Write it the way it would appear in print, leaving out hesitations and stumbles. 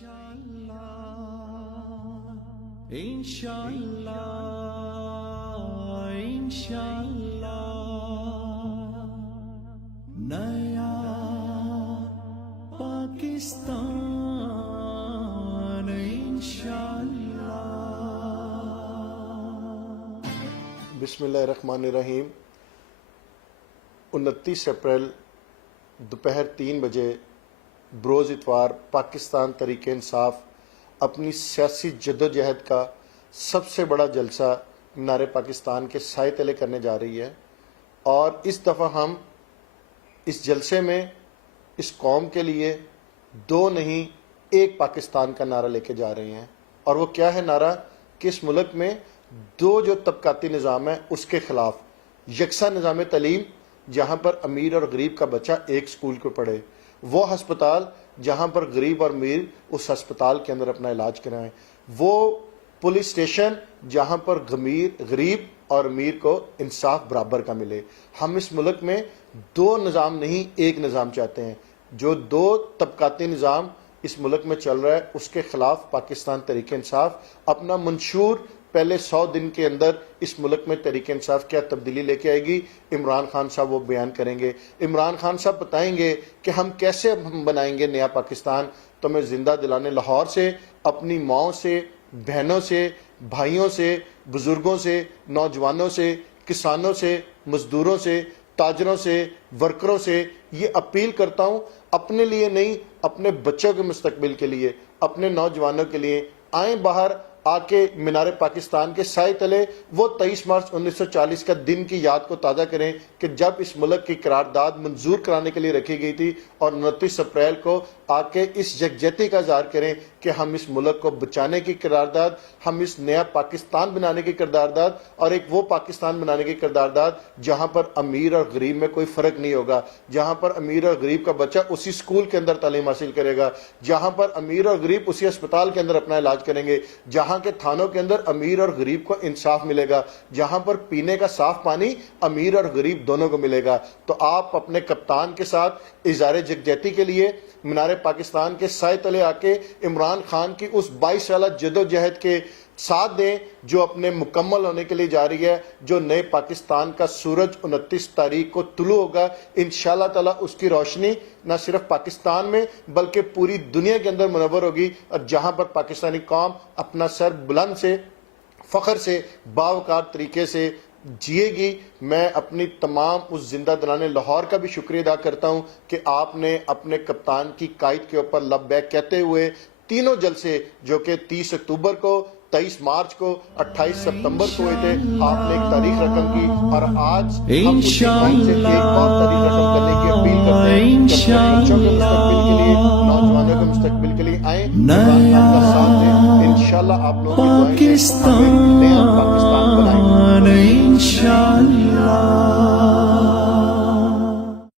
نیا پاکستان انشاءاللہ۔ بسم اللہ الرحمن الرحیم۔ 29 اپریل دوپہر 3 بجے بروز اتوار پاکستان تحریک انصاف اپنی سیاسی جدوجہد کا سب سے بڑا جلسہ مینار پاکستان کے سائے تلے کرنے جا رہی ہے، اور اس دفعہ ہم اس جلسے میں اس قوم کے لیے 2 نہیں 1 پاکستان کا نعرہ لے کے جا رہے ہیں۔ اور وہ کیا ہے نعرہ؟ کہ اس ملک میں 2 جو طبقاتی نظام ہے اس کے خلاف یکساں نظام تعلیم، جہاں پر امیر اور غریب کا بچہ ایک سکول کو پڑھے، وہ ہسپتال جہاں پر غریب اور امیر اس ہسپتال کے اندر اپنا علاج کرائیں، وہ پولیس اسٹیشن جہاں پر غریب اور امیر کو انصاف برابر کا ملے۔ ہم اس ملک میں 2 نظام نہیں 1 نظام چاہتے ہیں۔ جو 2 طبقاتی نظام اس ملک میں چل رہا ہے اس کے خلاف پاکستان تحریک انصاف اپنا منشور پہلے 100 دن کے اندر اس ملک میں تحریک انصاف کیا تبدیلی لے کے آئے گی، عمران خان صاحب وہ بیان کریں گے۔ عمران خان صاحب بتائیں گے کہ ہم کیسے بنائیں گے نیا پاکستان۔ تو میں زندہ دلانے لاہور سے، اپنی ماؤں سے، بہنوں سے، بھائیوں سے، بزرگوں سے، نوجوانوں سے، کسانوں سے، مزدوروں سے، تاجروں سے، ورکروں سے یہ اپیل کرتا ہوں، اپنے لیے نہیں، اپنے بچوں کے مستقبل کے لیے، اپنے نوجوانوں کے لیے، آئیں باہر آ کے مینار پاکستان کے سائے تلے وہ 23 مارچ 1940 کا دن کی یاد کو تازہ کریں کہ جب اس ملک کی قرارداد منظور کرانے کے لیے رکھی گئی تھی، اور 29 اپریل کو آ کے اس یکجہتی کا اظہار کریں کہ ہم اس ملک کو بچانے کی قرارداد، ہم اس نیا پاکستان بنانے کی قرارداد، اور ایک وہ پاکستان بنانے کی قرارداد جہاں پر امیر اور غریب میں کوئی فرق نہیں ہوگا، جہاں پر امیر اور غریب کا بچہ اسی سکول کے اندر تعلیم حاصل کرے گا، جہاں پر امیر اور غریب اسی ہسپتال کے اندر اپنا علاج کریں گے، جہاں کے تھانوں کے اندر امیر اور غریب کو انصاف ملے گا، جہاں پر پینے کا صاف پانی امیر اور غریب دونوں کو ملے گا۔ تو آپ اپنے کپتان کے ساتھ اظہار یکجہتی کے لیے مینار پاکستان کے سائے تلے آ کے عمران خان کی اس 22 سالہ جدوجہد کے ساتھ دیں جو اپنے مکمل ہونے کے لیے جا رہی ہے، جو نئے پاکستان کا سورج 29 تاریخ کو طلوع ہوگا انشاءاللہ تعالی۔ اس کی روشنی نہ صرف پاکستان میں بلکہ پوری دنیا کے اندر منور ہوگی، اور جہاں پر پاکستانی قوم اپنا سر بلند سے، فخر سے، باوقار طریقے سے جیے گی۔ میں اپنی تمام اس زندہ دلانے لاہور کا بھی شکریہ ادا کرتا ہوں کہ آپ نے اپنے کپتان کی قائد کے اوپر لبیک کہتے ہوئے تینوں جلسے جو کہ 30 اکتوبر کو، 23 مارچ کو، 28 ستمبر کو ہوئے تھے، آپ نے ایک تاریخ رقم کی، اور آج ہم اسی قائد سے ایک اور تاریخ رقم کرنے کی اپیل کرتے ہیں کہ اپنے بچوں کے مستقبل کے لیے، نوجوانوں کے مستقبل کے لیے آئیں، عمران خان کا ساتھ دیں۔ انشاءاللہ آپ لوگوں کی دعائیں سے ہم ایک نیا پاکستان بنائیں گے۔